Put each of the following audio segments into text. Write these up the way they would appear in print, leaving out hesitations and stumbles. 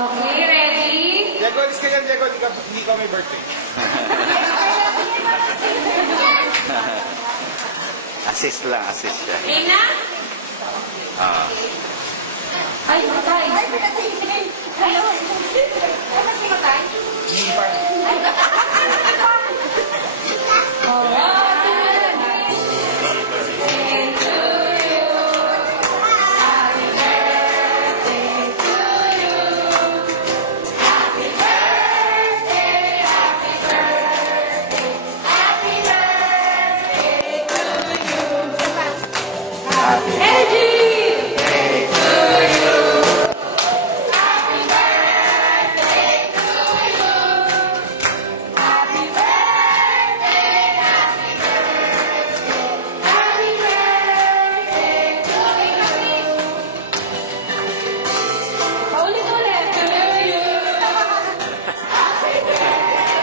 Okay, ready? Diego, alis ka yan, Diego. Hindi ka may birthday. Assist lang, assist siya. Game na? Ah. Ay, matay. Ay, matay. Hello. Ay, mas matay? Hindi pa. Paulit-ulit. To you.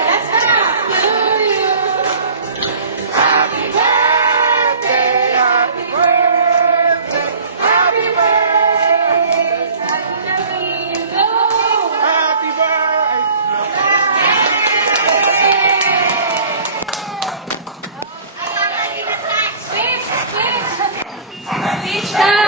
Let's go. To you. Happy birthday, happy birthday, happy birthday, Go. happy birthday. Switch. Switch. Switch.